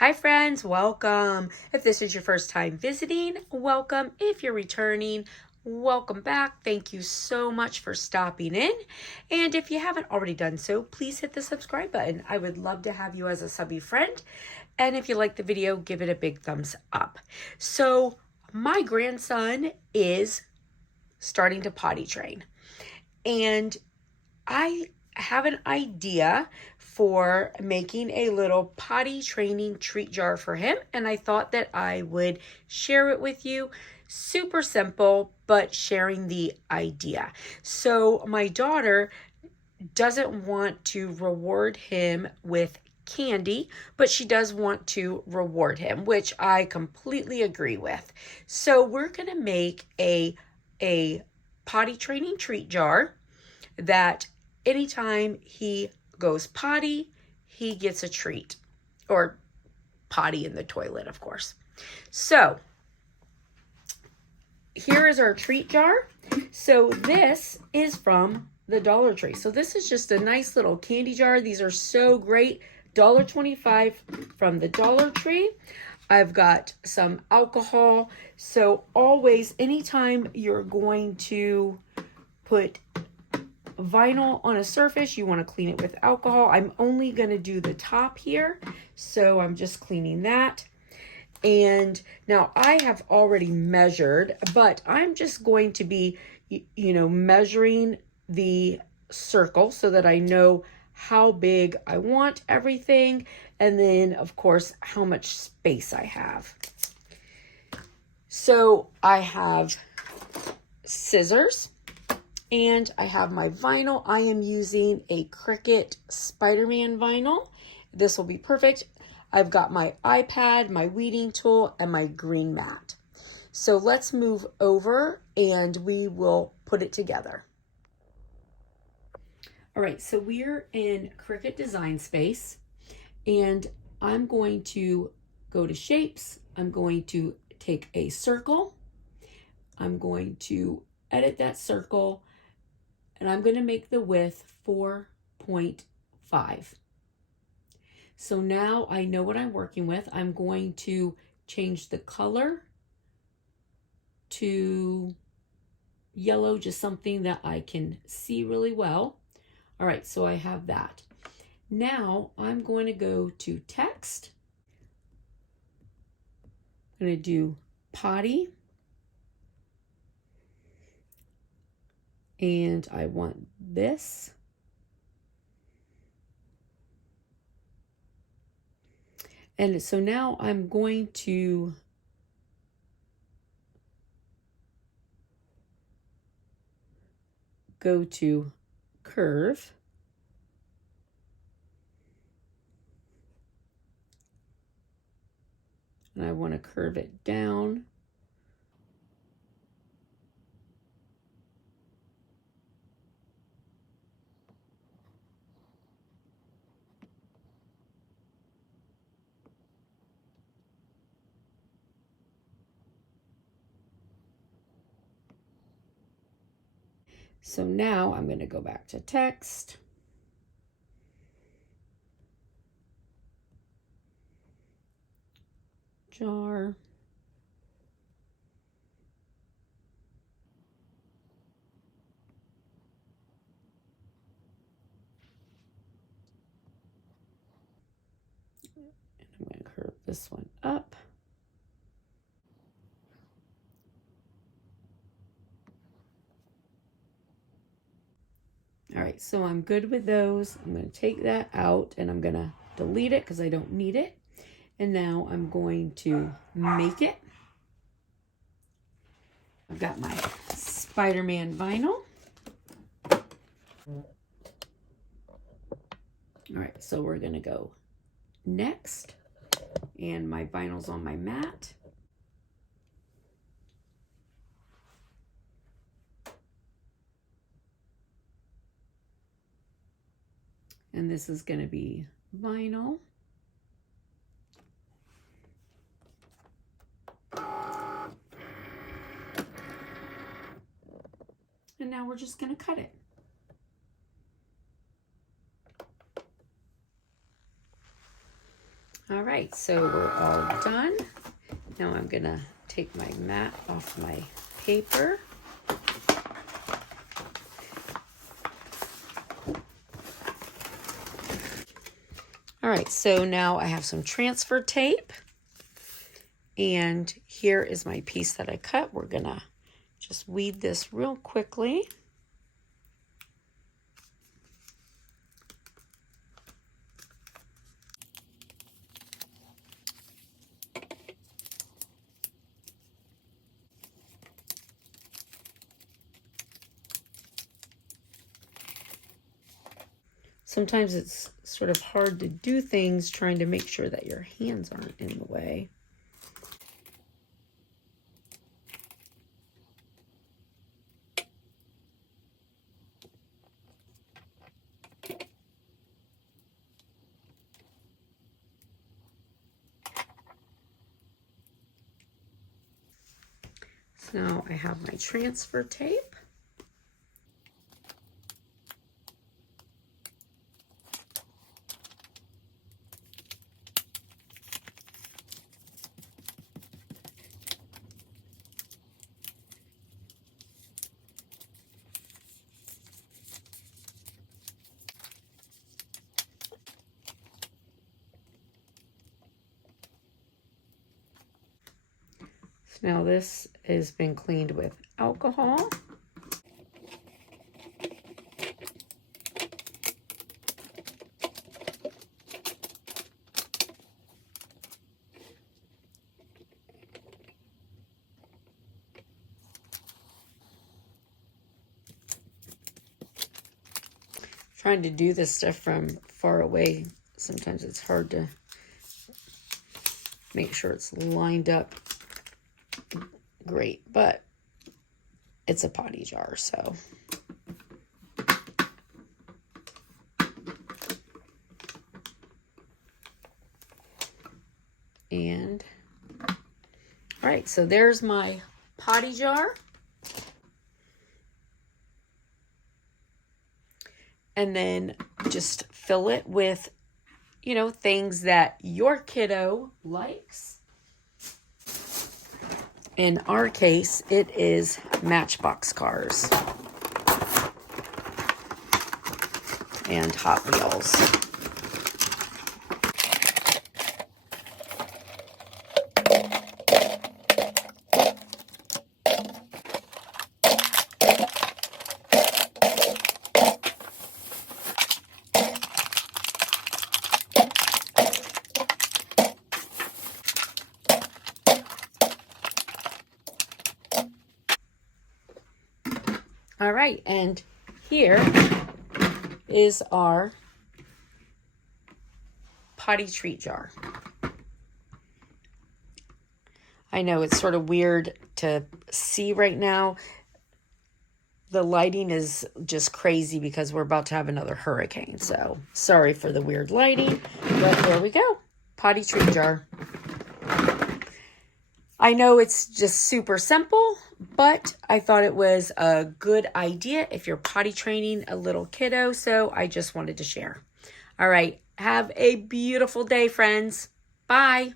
Hi friends, welcome. If this is your first time visiting, welcome. If you're returning, welcome back. Thank you so much for stopping in. And if you haven't already done so, please hit the subscribe button. I would love to have you as a subby friend. And if you like the video, give it a big thumbs up. So my grandson is starting to potty train. And I have an idea for making a little potty training treat jar for him, and I thought that I would share it with you. Super simple, but sharing the idea. So my daughter doesn't want to reward him with candy, but she does want to reward him, which I completely agree with. So we're gonna make a potty training treat jar that anytime he goes potty, he gets a treat, or potty in the toilet, of course. So here is our treat jar. So this is from the Dollar Tree. So this is just a nice little candy jar. These are so great. $1.25 from the Dollar Tree. I've got some alcohol. So always, anytime you're going to put vinyl on a surface, you want to clean it with alcohol. I'm only going to do the top here, so I'm just cleaning that. And now I have already measured, but I'm just going to be, measuring the circle so that I know how big I want everything, and then of course how much space I have. So I have scissors. And I have my vinyl. I am using a Cricut Spider-Man vinyl. This will be perfect. I've got my iPad, my weeding tool, and my green mat. So let's move over and we will put it together. All right, so we're in Cricut Design Space, and I'm going to go to Shapes. I'm going to take a circle. I'm going to edit that circle, and I'm going to make the width 4.5. So now I know what I'm working with. I'm going to change the color to yellow, just something that I can see really well. All right, so I have that. Now I'm going to go to text. I'm going to do potty. And I want this. And so now I'm going to go to curve. And I want to curve it down. So now I'm going to go back to text. Jar. And I'm going to curve this one up. All right, so I'm good with those. I'm going to take that out and I'm going to delete it because I don't need it. And now I'm going to make it. I've got my Spider-Man vinyl. All right, so we're going to go next. And my vinyl's on my mat. And this is going to be vinyl. And now we're just going to cut it. All right, so we're all done. Now I'm gonna take my mat off my paper. All right, so now I have some transfer tape. And here is my piece that I cut. We're gonna just weed this real quickly. Sometimes it's sort of hard to do things trying to make sure that your hands aren't in the way. So now I have my transfer tape. Now this has been cleaned with alcohol. Trying to do this stuff from far away, sometimes it's hard to make sure it's lined up great, but it's a potty jar, so. And, all right, so there's my potty jar. And then just fill it with, you know, things that your kiddo likes. In our case, it is Matchbox cars and Hot Wheels. All right, and here is our potty treat jar. I know it's sort of weird to see right now. The lighting is just crazy because we're about to have another hurricane. So sorry for the weird lighting, but there we go. Potty treat jar. I know it's just super simple, but I thought it was a good idea if you're potty training a little kiddo. So I just wanted to share. All right. Have a beautiful day, friends. Bye.